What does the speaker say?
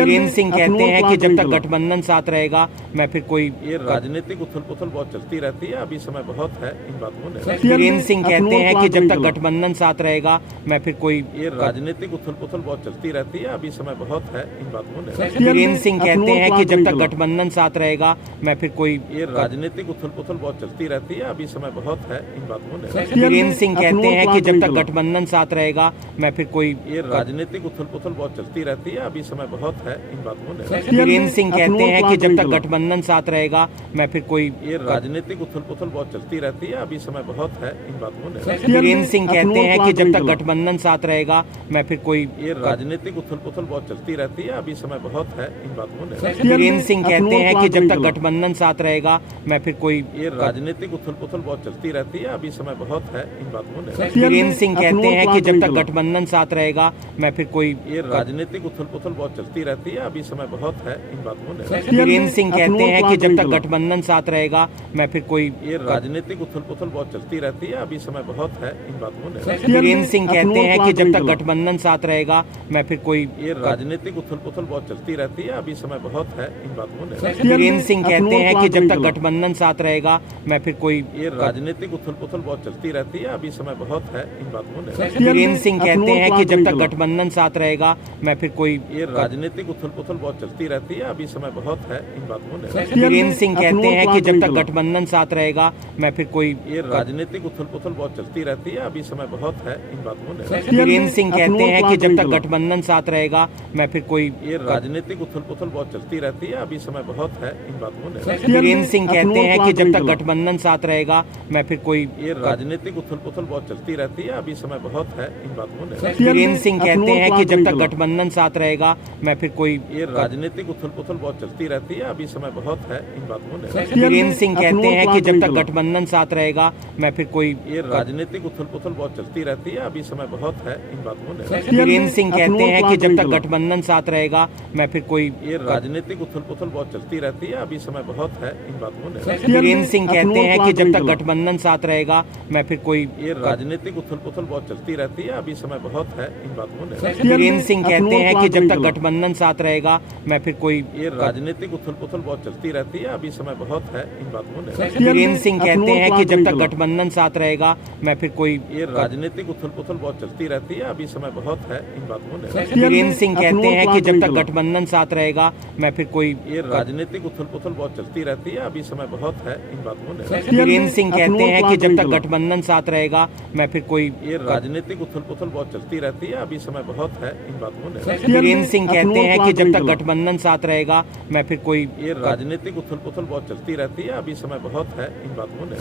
वीरेंद्र सिंह कहते हैं कि जब तक गठबंधन साथ रहेगा मैं फिर कोई ये राजनीतिक उथल पुथल बहुत चलती रहती है, अभी समय बहुत है इन बातों में। वीरेंद्र सिंह कहते हैं कि जब तक गठबंधन साथ रहेगा मैं फिर कोई ये राजनीतिक उथल पुथल बहुत चलती रहती है, अभी समय बहुत है इन बातों में। वीरेंद्र सिंह कहते हैं कि जब तक गठबंधन साथ रहेगा मैं फिर कोई ये राजनीतिक उथल पुथल बहुत चलती रहती है, अभी समय बहुत है इन बातों में। वीरेंद्र सिंह कहते हैं कि जब तक गठबंधन साथ रहेगा मैं फिर कोई ये राजनीतिक उथल पुथल बहुत चलती रहती है, अभी समय बहुत है इन बातों में। वीरेंद्र सिंह कहते हैं कि जब तक गठबंधन साथ रहेगा मैं फिर कोई ये राजनीतिक उथल पुथल बहुत चलती रहती है, अभी समय बहुत है इन बातों में। वीरेंद्र सिंह कहते हैं कि जब तक गठबंधन साथ रहेगा मैं फिर कोई ये राजनीतिक उथल पुथल बहुत चलती रहती है, अभी समय बहुत है इन बातों में। वीरेंद्र सिंह कहते हैं कि जब तक गठबंधन साथ रहेगा मैं फिर कोई ये राजनीतिक उथल पुथल बहुत चलती रहती है, अभी समय बहुत है इन बातों में। वीरेंद्र सिंह कहते हैं कि जब तक गठबंधन साथ रहेगा मैं फिर कोई ये राजनीतिक उथल पुथल बहुत चलती रहती है, अभी समय बहुत है इन बातों में। वीरेंद्र सिंह कहते हैं कि जब तक गठबंधन साथ रहेगा मैं फिर कोई ये राजनीतिक उथल पुथल बहुत चलती रहती है, अभी समय बहुत है इन बातों में। वीरेंद्र सिंह कहते हैं कि जब तक गठबंधन साथ रहेगा मैं फिर कोई ये राजनीतिक उथल पुथल बहुत चलती रहती है, अभी समय बहुत है इन बातों में। वीरेंद्र सिंह कहते हैं कि जब तक गठबंधन साथ रहेगा मैं फिर कोई ये राजनीतिक उथल पुथल बहुत चलती रहती है, अभी समय बहुत है इन बातों में। वीरेंद्र सिंह कहते हैं कि जब तक गठबंधन साथ रहेगा मैं फिर कोई ये राजनीतिक उथल पुथल बहुत चलती रहती है, अभी समय बहुत है इन बातों में। वीरेंद्र सिंह कहते हैं कि जब तक गठबंधन साथ रहेगा मैं फिर कोई ये राजनीतिक उथल पुथल बहुत चलती रहती है, अभी समय बहुत है इन बातों में। वीरेंद्र सिंह कहते हैं कि जब तक गठबंधन साथ रहेगा मैं फिर कोई ये राजनीतिक उथल पुथल बहुत चलती रहती है, अभी समय बहुत है इन बातों में। वीरेंद्र सिंह कहते हैं कि जब तक गठबंधन साथ रहेगा मैं फिर कोई ये राजनीतिक उथल पुथल बहुत चलती रहती है, अभी समय बहुत है इन बातों में। वीरेंद्र सिंह कहते हैं कि जब तक गठबंधन साथ रहेगा मैं फिर कोई ये राजनीतिक उथल पुथल बहुत चलती रहती है, अभी समय बहुत है इन बातों में। वीरेंद्र सिंह कहते हैं कि जब तक गठबंधन साथ रहेगा मैं फिर कोई ये राजनीतिक उथल पुथल बहुत चलती रहती है, अभी समय बहुत है इन बातों में। वीरेंद्र सिंह कहते हैं कि जब तक गठबंधन साथ रहेगा मैं फिर कोई ये राजनीतिक उथल पुथल बहुत चलती रहती है, अभी समय बहुत है इन बातों में। वीरेंद्र सिंह कहते हैं कि जब तक गठबंधन साथ रहेगा मैं फिर कोई ये राजनीतिक उथल पुथल बहुत चलती रहती है, अभी समय बहुत है इन बातों में। वीरेंद्र सिंह कहते हैं कि जब तक गठबंधन साथ रहेगा मैं फिर कोई ये राजनीतिक उथल पुथल बहुत चलती रहती है, अभी समय बहुत है इन बातों में। वीरेंद्र सिंह कहते हैं कि जब तक गठबंधन साथ रहेगा मैं फिर कोई ये राजनीतिक उथल पुथल बहुत चलती रहती है, अभी समय बहुत है इन बातों में। वीरेंद्र सिंह कहते हैं कि जब तक गठबंधन साथ रहेगा मैं फिर कोई ये राजनीतिक उथल पुथल बहुत चलती रहती है, अभी समय बहुत है इन बातों में। वीरेंद्र सिंह कहते हैं कि जब तक गठबंधन साथ रहेगा मैं फिर कोई ये राजनीतिक उथल पुथल बहुत चलती रहती है, अभी समय बहुत है इन बातों में। वीरेंद्र सिंह कहते हैं कि जब तक गठबंधन साथ रहेगा मैं फिर कोई ये राजनीतिक उथल पुथल बहुत चलती रहती है, अभी समय बहुत है इन बातों में।